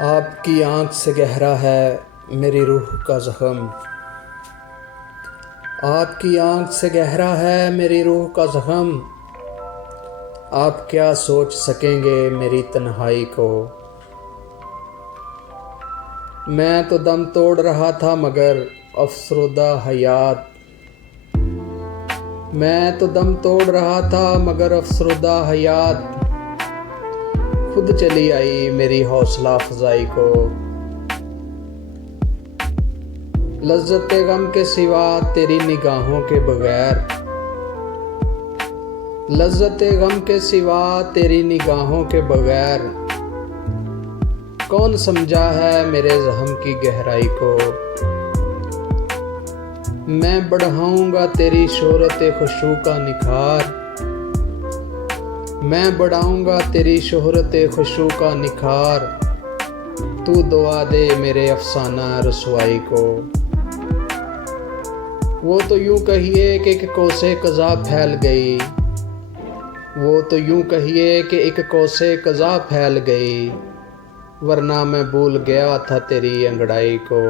आपकी आँख से गहरा है मेरी रूह का ज़ख्म। आपकी आँख से गहरा है मेरी रूह का ज़ख्म। आप क्या सोच सकेंगे मेरी तन्हाई को। मैं तो दम तोड़ रहा था मगर अफसरुदा हयात। मैं तो दम तोड़ रहा था मगर अफसरुदा हयात खुद चली आई मेरी हौसला अफजाई को। लज्जत गम के सिवा तेरी निगाहों के बगैर, लज्जत गम के सिवा तेरी निगाहों के बगैर कौन समझा है मेरे ज़ख्म की गहराई को। मैं बढ़ाऊंगा तेरी शोहरत खुशू का निखार। मैं बढ़ाऊंगा तेरी शोहरत खुशू का निखार। तू दुआ दे मेरे अफसाना रसवाई को। वो तो यूं कहिए कि एक कोसे कज़ा फैल गई। वो तो यूं कहिए कि एक कोसे कज़ा फैल गई, वरना मैं भूल गया था तेरी अंगड़ाई को।